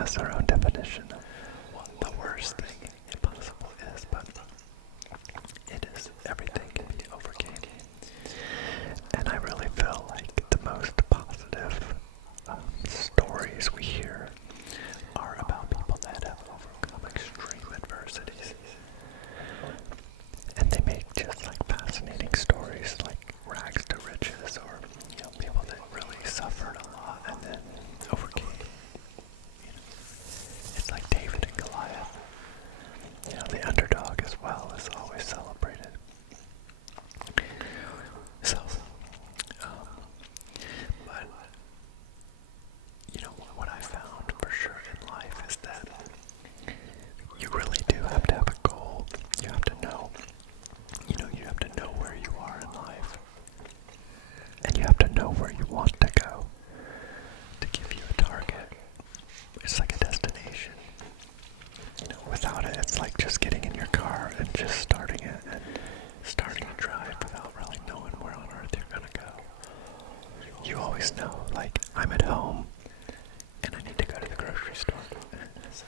has their own definition of what the worst thing impossible is, but it is, everything can be overcame. And I really feel like the most positive stories we hear are about people that have overcome extreme adversities. And they make just like fascinating stories, like rags to riches, or people that really suffered a lot and then overcame. It's like David and Goliath. The underdog as well is always celebrated. So, but what I found for sure in life is that you really do have to have a goal. You have to know. You have to know where you are in life. And you have to know where you want to go to give you a target. It's like a destination. Without it, it's like just getting in your car and just starting it and starting to drive without really knowing where on earth you're going to go. You always know, like, I'm at home and I need to go to the grocery store.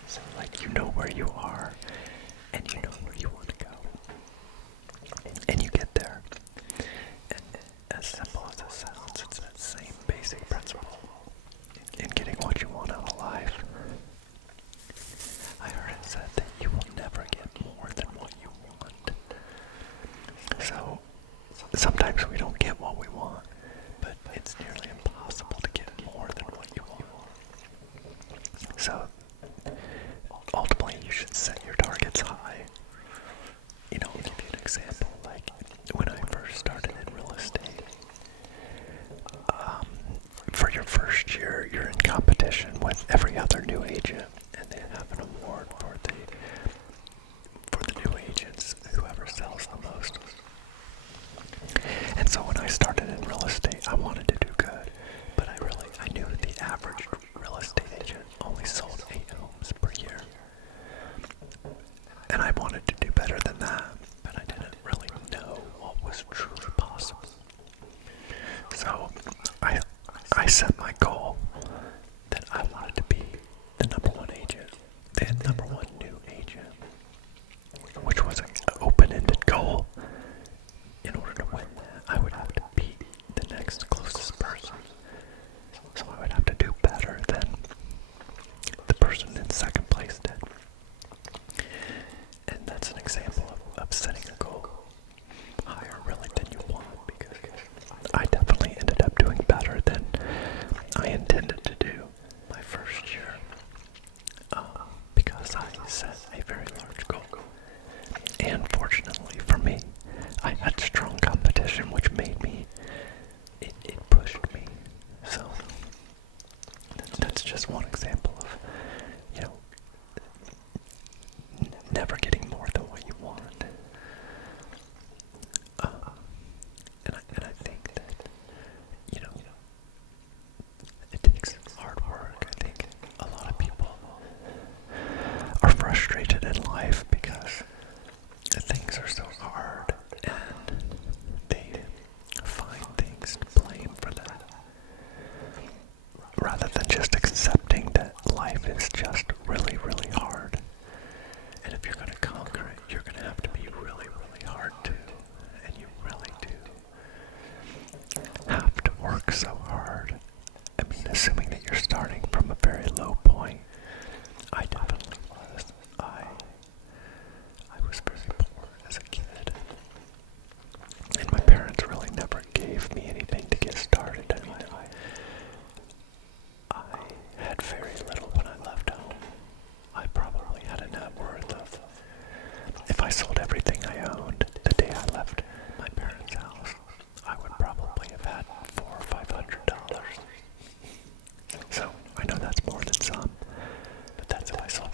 So like, you know where you are and you know where you want to go. And you get there. And as simple as it sounds, it's that same basic principle in getting what you want out of life. I heard it said that you will never get more than what you want. So sometimes we don't get what we want, but it's nearly impossible to get more than what you want. So ultimately you should set your targets high. I'll give you an example. Like when I first started in real estate, for your first year, you're in competition with every other new agent, and they have an award for the new agents, whoever sells the most. And so when I started in real estate, I wanted to do good, but I knew the average real estate agent only sold 8 homes per year. And I wanted to do better than that, but I didn't really know what was truly possible. So I set my goal that I wanted to be the #1 agent, the #1 new agent, which was an open-ended goal. In order to win that, I would have to beat the next closest person. So I would have to do better than the person in second place did. And that's an example of setting a goal higher really than you want, because I definitely ended up doing better than I intended to do my first year, because I set a very large goal. And fortunately for me, I had strong competition, which made me, it pushed me. So that's just one example of, never getting more than what you want. And I think that, it takes hard work. I think a lot of people are frustrated in life because things are so hard, and they find things to blame for that, rather than just accepting that life is just really, really hard. And if you're going to conquer it, you're going to have to be really, really hard too. And you really do have to work so hard. I mean, assuming that you're starting from a very low point, I definitely was. I was very poor as a kid. And my parents really never gave me anything to get started. And I had very little when I left home. I probably had a net worth of, if I sold everything I owned the day I left my parents' house, I would probably have had $400 or $500. So I know that's more than some, but that's if I sold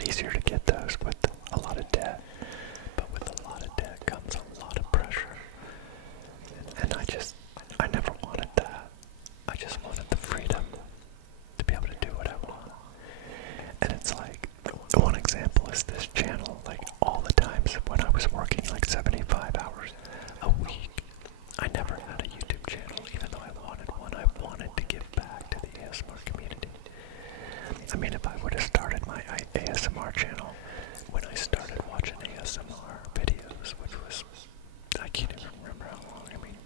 lot easier to get those with a lot of debt. But with a lot of debt comes a lot of pressure. And I never wanted that. I just wanted the freedom to be able to do what I want. And it's like, one example is this channel. Like, all the times when I was working like 75 hours a week, I never had a YouTube channel, even though I wanted one. I wanted to give back to the ASMR community. I mean, if I would have started my ASMR channel when I started watching ASMR videos, which was, I can't even remember how long, I mean,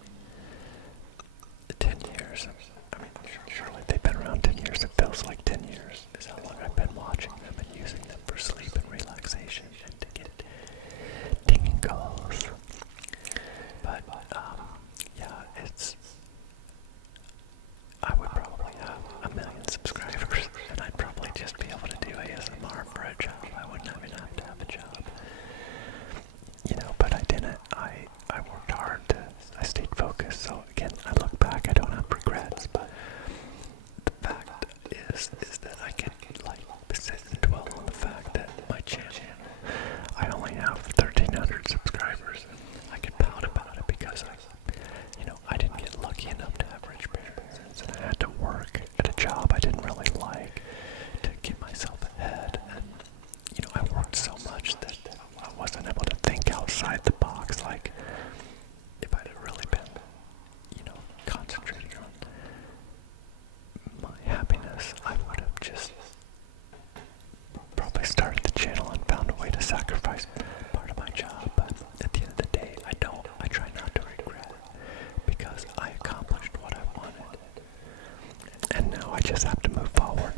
10 years. I mean, surely they've been around 10 years. It feels like 10 years is how long I've been watching them and using them for sleep and relaxation and to get tingles. But, yeah, I would probably have 1 million subscribers, and I'd probably just be able to do ASMR for a job. I wouldn't even have to have a job. You know, but I didn't. I worked hard I stayed focused. So again, I look back, I don't have regrets, but the fact is that I can like sit and dwell on the fact that my channel, I only have 1,300 subscribers. I can pout about it because I didn't get lucky enough to have rich parents, and I had to work at a job I didn't really like to get myself ahead. And I worked so much that I wasn't able to think outside the box. Like, if I'd have really been, concentrated on my happiness, I would have just probably started the channel and found a way to sacrifice part of my job. But at the end of the day, I try not to regret it, because I accomplished what I wanted. And now I just have to move forward.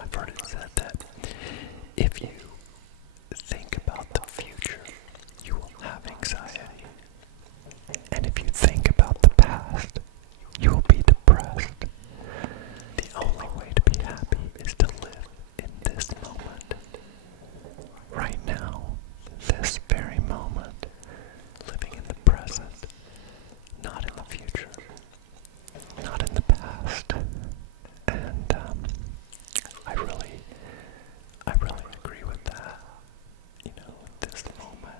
I've heard it said that if you think about the future, you will have anxiety. And if you think about the past, you will be depressed. The only way to be happy is to live in this moment. Right now, this very moment, living in the present, not in the future, not in the past. And I really agree with that. This moment.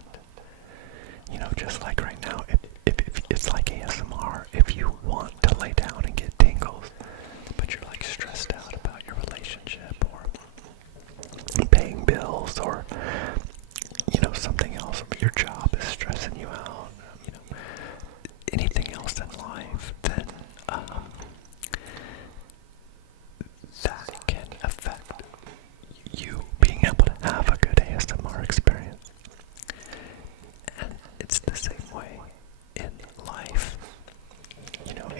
Just like right now, if it's like ASMR, if you want to lay down and get tingles, but you're like stressed out about your relationship or paying bills or something else, your job is stressing you out, anything else in life, then that can affect you being able to have a good ASMR experience. And it's the same way in life.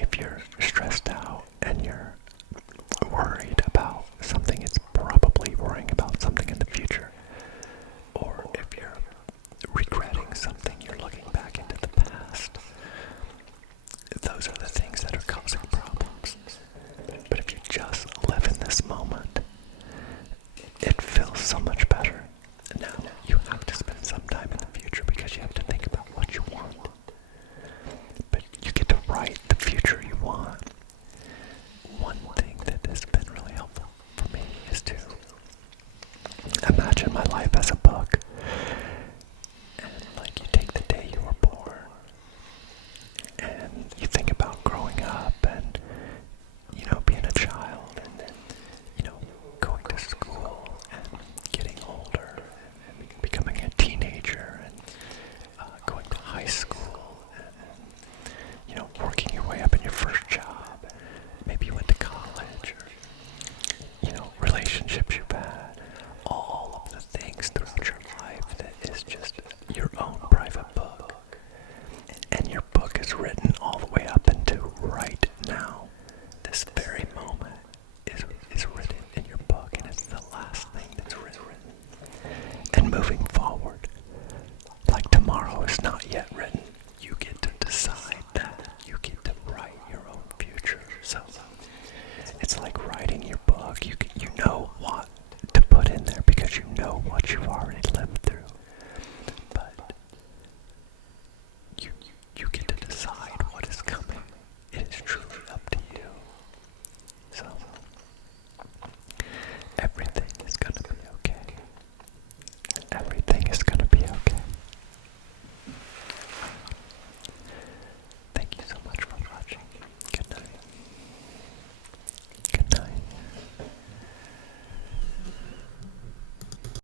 If you're stressed out and you're worried about something, it's probably worrying about something in the future. Or if you're regretting something, you're looking back into the past. Those are the things that are causing problems. But if you just live in this moment, it feels so much better. Now, you have to spend some time in the future because you have to think about what you want. But you get to write the future you want. One thing that has been really helpful for me is to imagine my life as a book. And like, you take the day you were born, and you think about growing up and, being a child, and then, going to school and getting older and becoming a teenager and going to high school and, working your way up in your first job. Maybe you went to college, or, relationships you've had, all of the things throughout your life that is just your own private book. And your book is written all the way up into right now. This very moment is written in your book, and it's the last thing that's written. And moving forward, like tomorrow is not yet written, you get to decide that. You get to write your own future. So it's like writing your book. You know what to put in there because you know what you've already lived